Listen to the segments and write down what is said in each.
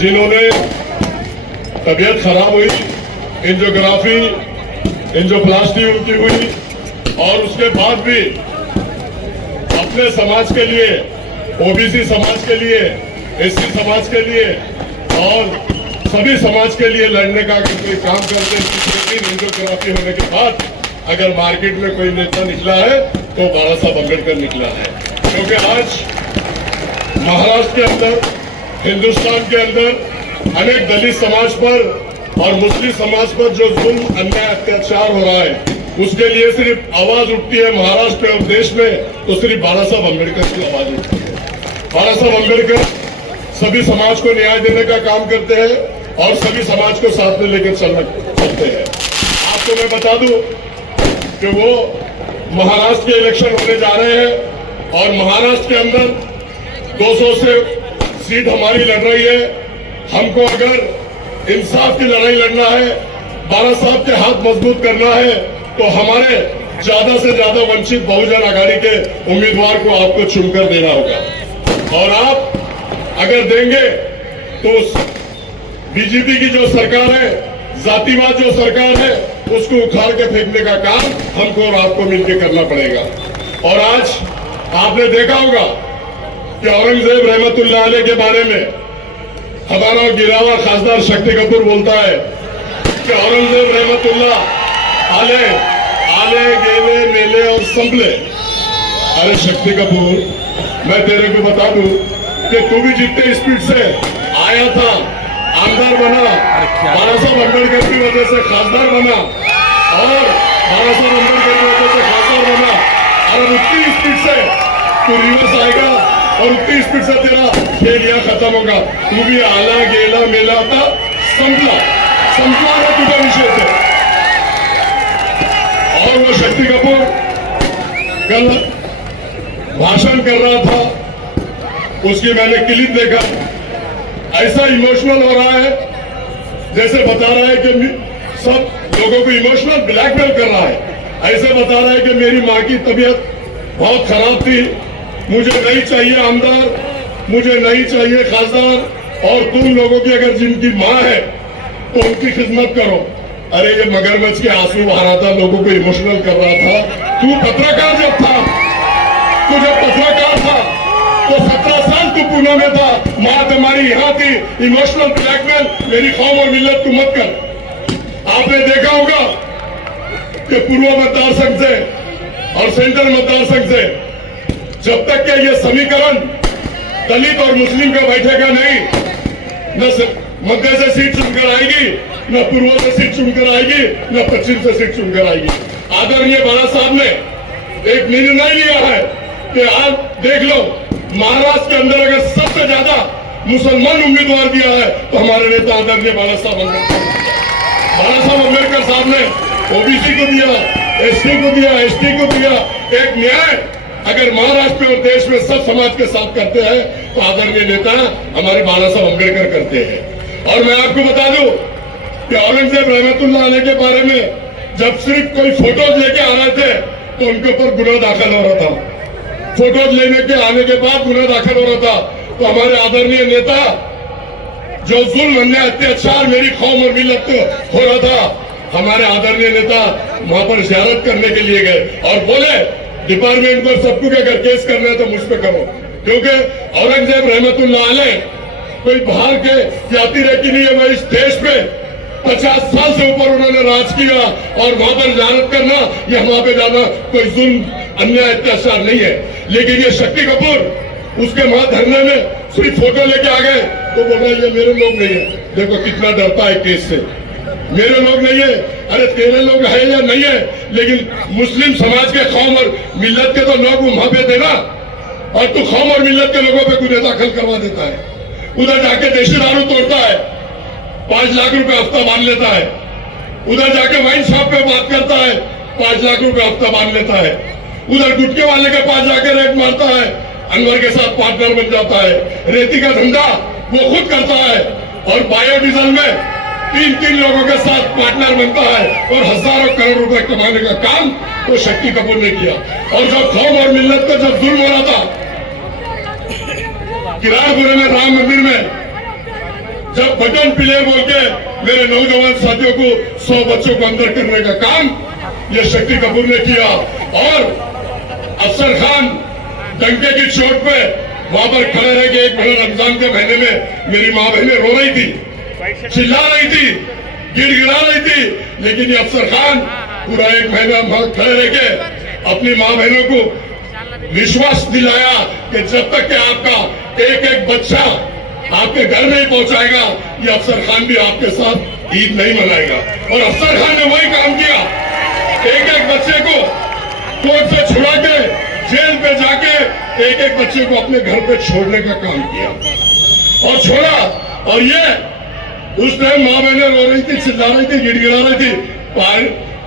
जिन्होंने तबीयत खराब हुई, एंजियोग्राफी, एंजियोप्लास्टी उनकी हुई और उसके बाद भी अपने समाज के लिए, ओबीसी समाज के लिए, एससी समाज के लिए और सभी समाज के लिए लड़ने का कोई काम करते हैं। तीसरे दिन एंजियोग्राफी होने के बाद अगर मार्केट में कोई नेता निकला है तो बाबा साहब अम्बेडकर निकला है, क्योंकि आज महाराष्ट्र के अंदर, हिंदुस्तान के अंदर अनेक दलित समाज पर और मुस्लिम समाज पर जो जुल्म, अन्याय, अत्याचार हो रहा है, उसके लिए सिर्फ आवाज उठती है महाराष्ट्र में और देश में तो सिर्फ बाबा साहब अम्बेडकर की आवाज उठती है। बाबा साहब अम्बेडकर सभी समाज को न्याय देने का काम करते हैं और सभी समाज को साथ में लेकर चलना चाहते हैं। आपको मैं बता दूं कि वो महाराष्ट्र के इलेक्शन होने जा रहे हैं और महाराष्ट्र के अंदर 200 से सीट हमारी लड़ रही है। हमको अगर इंसाफ की लड़ाई लड़ना है, बाबा साहब के हाथ मजबूत करना है, तो हमारे ज्यादा से ज्यादा वंचित बहुजन आघाड़ी के उम्मीदवार को आपको चुनकर देना होगा। और आप अगर देंगे तो बीजेपी की जो सरकार है, जातिवाद जो सरकार है, उसको उखाड़ के फेंकने का काम हमको और आपको मिलकर करना पड़ेगा। और आज आपने देखा होगा कि औरंगजेब रहमतुल्लाह अलैह के बारे में हमारा गिरावा खासदार शक्ति कपूर बोलता है कि औरंगजेब रहमतुल्लाह आले गेले मेले और संभले। अरे शक्ति कपूर, मैं तेरे को बता दूं कि तू भी जितने स्पीड से आया था, आमदार बना, बाबा साहब अम्बेडकर की वजह से खासदार बना और बाबा साहब अम्बेडकर की वजह से खासदार बना, और उतनी स्पीड से तू रिवर्स आएगा और उतनी स्पीड से तेरा खेल यहाँ खत्म होगा। तू भी आला गेला मेला था, संपला है तुझे विषय से। और वो शक्ति कपूर कल भाषण कर रहा था, उसकी मैंने क्लिप देखा, ऐसा इमोशनल हो रहा है जैसे बता रहा है कि सब लोगों को इमोशनल ब्लैकमेल कर रहा है। ऐसे बता रहा है कि मेरी माँ की तबीयत बहुत खराब थी, मुझे नहीं चाहिए आमदार, मुझे नहीं चाहिए खासदार, और तुम लोगों की अगर जिनकी माँ है तो उनकी खिदमत करो। अरे ये मगरमच्छ के आंसू बहा रहा था, लोगों को इमोशनल कर रहा था। तू पत्रकार जब था, तू जब पत्रकार था तो 17 साल तू पुणे में था, माँ तुम्हारी यहाँ थी, इमोशनल ब्लैकमेल मेरी कौम और मिल्लत तू मत कर। आपने देखा होगा कि पूर्व मतदार संघ से और सेंट्रल मतदार संघ से जब तक के ये समीकरण दलित और मुस्लिम का बैठेगा नहीं, न मध्य से सीट चुनकर आएगी, न पूर्व से सीट चुनकर आएगी, न पश्चिम से सीट चुनकर आएगी। आदरणीय बाला साहब ने एक निर्णय लिया है कि आप देख लो, महाराष्ट्र के अंदर अगर सबसे ज्यादा मुसलमान उम्मीदवार दिया है तो हमारे नेता आदरणीय बाला साहब अम्बेडकर साहब ने ओबीसी को दिया, एससी को दिया, एसटी को दिया। एक न्याय अगर महाराष्ट्र में और देश में सब समाज के साथ करते हैं तो आदरणीय नेता हमारे बाला साहब अम्बेडकर करते हैं। और मैं आपको बता दूं कि औरंगजेब रहमतुल्लाह अलैह के बारे में जब सिर्फ कोई फोटोज लेके आ रहे थे तो उनके ऊपर गुनाह दाखिल हो रहा था। फोटोज लेने के आने के बाद गुनाह दाखिल हो रहा था। तो हमारे आदरणीय नेता जो जुल्म, अन्याय, अत्याचार मेरी कौम और मिल्लत को हो रहा था, हमारे आदरणीय नेता वहां पर ज़ियारत करने के लिए गए और बोले डिपार्टमेंट पर सबको अगर केस करना है तो मुझ पर करो, क्योंकि औरंगजेब रहमतुल्लाह अलैह कोई बाहर के जाति रहती नहीं है। वह इस देश पे 50 साल से ऊपर उन्होंने राज किया और वहां पर ज़ियारत करना या वहां पे जाना कोई जुल्म, अन्याय, अत्याचार नहीं है। लेकिन ये शक्ति कपूर उसके वहां धरने में सिर्फ फोटो लेके आ गए तो बोल रहा है ये मेरे लोग नहीं है। देखो कितना डरता है केस से, मेरे लोग नहीं है। अरे तेरे लोग है या नहीं है, लेकिन मुस्लिम समाज के कौम और मिल्लत के तो लोग वहां पे थे ना, और तू कौम और मिल्लत के लोगों पे गुनाह दाखिल करवा देता है। उधर जाके देशी दारू तोड़ता है, 5 लाख रुपए हफ्ता बांध लेता है। उधर जाके वाइन शॉप पे बात करता है, 5 लाख रुपए हफ्ता बांध लेता है। उधर गुटके वाले के पास जाकर रेट मारता है, अनवर के साथ पार्टनर बन जाता है। रेती का धंधा वो खुद करता है और बायोडीजल में 3 लोगों के साथ पार्टनर बनता है और हजारों करोड़ रुपए कमाने का काम तो शक्ति कपूर ने किया। और जब कौम और मिल्लत का जब जुल्म हो रहा था, किरारपुरे में राम मंदिर में जब बटन प्ले बोल के मेरे नौजवान साथियों को 100 बच्चों को अंदर करने का काम ये शक्ति कपूर ने किया। और अफसर खान डंके की चोट पे वहां पर खड़े रह के 1 महीना रमजान के महीने में मेरी माँ बहनें रो रही थी, चिल्ला रही थी, गिड़गिड़ा रही थी, लेकिन ये अफसर खान पूरा 1 महीना वहां खड़े रह के अपनी माँ बहनों को विश्वास दिलाया कि जब तक कि आपका एक बच्चा आपके घर नहीं पहुंचाएगा ये अफसर खान भी आपके साथ ईद नहीं मनाएगा। और अफसर खान ने वही काम किया, एक बच्चे को कोर्ट से छुड़ा के जेल पे जाके एक बच्चे को अपने घर पे छोड़ने का काम किया और छोड़ा। और ये उस टाइम माँ बहने रो रही थी, चिल्ला रही थी, गिड़गिड़ा रही थी,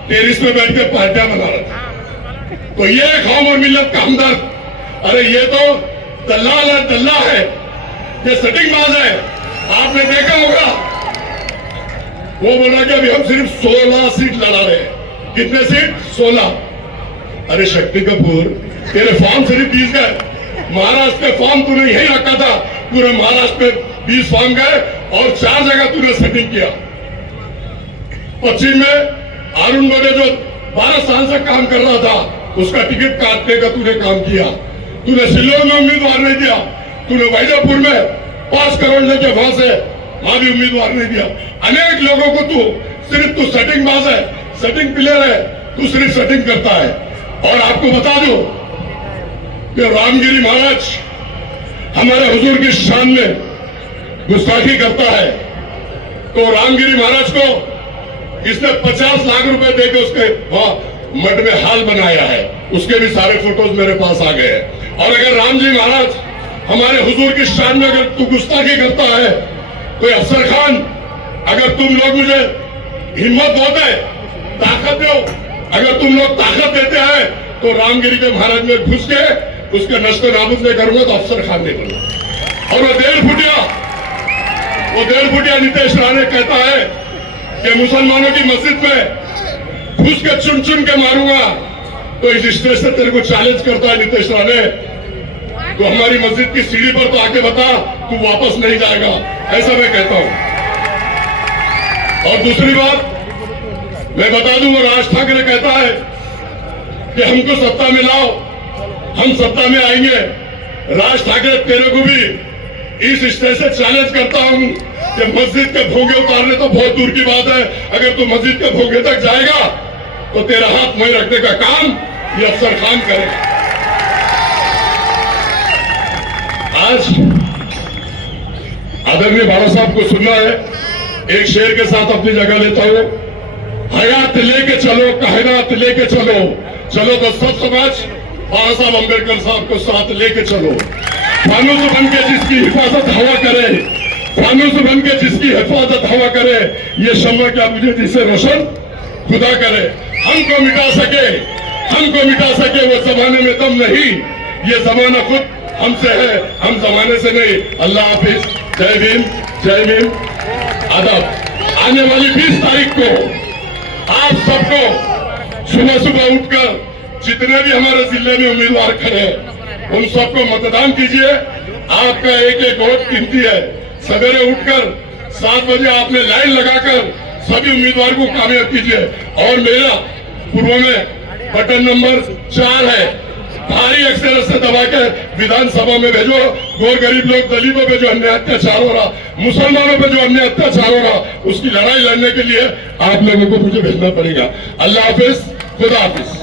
टेरिस पे बैठ के पार्टियां बना रहा था। तो ये कौम और मिल्लत का हमदर्द, अरे ये तो दल्लाल है, दल्ला है, ये सटिंगबाज है। आपने देखा होगा वो बोला कि अभी हम सिर्फ 16 सीट लड़ा रहे हैं। कितने सीट? 16। अरे शक्ति कपूर, तेरे फॉर्म सिर्फ 20 गए। महाराष्ट्र के फॉर्म तूने यही रखा था, पूरे महाराष्ट्र में 20 फॉर्म गए और 4 जगह तूने सेटिंग किया। पश्चिम में अरुण गोरे जो 12 साल से काम कर रहा था उसका टिकट काटने का तूने काम किया। तूने सिल्लोर में उम्मीदवार नहीं दिया, तूने वैजापुर में 5 करोड़ लेके वहां से वहां भी उम्मीदवार नहीं दिया। अनेक लोगों को सिर्फ तू सेटिंग बाज है, सेटिंग प्लेयर है, तू सिर्फ सेटिंग करता है। और आपको बता दो कि रामगिरी महाराज हमारे हुजूर की शान में गुस्ताखी करता है, तो रामगिरी महाराज को इसने 50 लाख रुपए देकर उसके मठ में हाल बनाया है। उसके भी सारे फोटोज मेरे पास आ गए हैं। और अगर राम जी महाराज हमारे हुजूर की शान में अगर तू गुस्ताखी करता है तो अफसर खान, अगर तुम लोग मुझे हिम्मत होते, ताकत दो, अगर तुम लोग ताकत देते हैं तो रामगिरी के महाराज में घुस के उसके नष्ट नाबूद नहीं करूंगा तो अफसर खान नहीं करूंगा। और वो 1.5 फुटिया नीतीश राणे कहता है कि मुसलमानों की मस्जिद में घुस के चुन चुन के मारूंगा, तो इस स्टेज से तेरे को चैलेंज करता है नीतीश राणे, तो हमारी मस्जिद की सीढ़ी पर तो आके बता, तू वापस नहीं जाएगा, ऐसा मैं कहता हूं। और दूसरी बात मैं बता दूं, वो राज ठाकरे कहता है कि हमको सत्ता में लाओ, हम सत्ता में आएंगे। राज ठाकरे तेरे को भी इस स्टेज से चैलेंज करता हूं कि मस्जिद के भोंगे उतारने तो बहुत दूर की बात है, अगर तू मस्जिद के भोंगे तक जाएगा तो तेरा हाथ वहीं रखने का काम ये अफसर खान करेगा। आज आदरणीय बाबा साहब को सुनना है, एक शेर के साथ अपनी जगह लेता हूं। हयात लेके चलो, कायनात लेके चलो, चलो तो सब समाज बाबा साहब अम्बेडकर साहब को साथ लेके चलो। फानूस बन के जिसकी हिफाजत हवा करे, फानूस बन के जिसकी हिफाजत हवा करे, ये शम्मा क्या मुझे जिसे रोशन खुदा करे। हमको मिटा सके वो जमाने में दम नहीं, ये जमाना खुद हमसे है, हम जमाने से नहीं। अल्लाह हाफिज, जय भीम, जय भीम, आदाब। आने वाली 20 तारीख को आप सबको सुबह सुबह उठकर जितने भी हमारे जिले में उम्मीदवार खड़े हैं उन सबको मतदान कीजिए। आपका एक वोट कीमती है। सवेरे उठकर 7 बजे आपने लाइन लगाकर सभी उम्मीदवार को कामयाब कीजिए। और मेरा पूर्व में बटन नंबर 4 है, भारी अक्षर से दबा के विधानसभा में भेजो। गौर गरीब लोग, दलितों पे जो अन्याय अत्याचार हो रहा, मुसलमानों पे जो अन्याय अत्याचार हो रहा, उसकी लड़ाई लड़ने के लिए आप लोगों को मुझे भेजना पड़ेगा। अल्लाह हाफिज, खुदा हाफिज।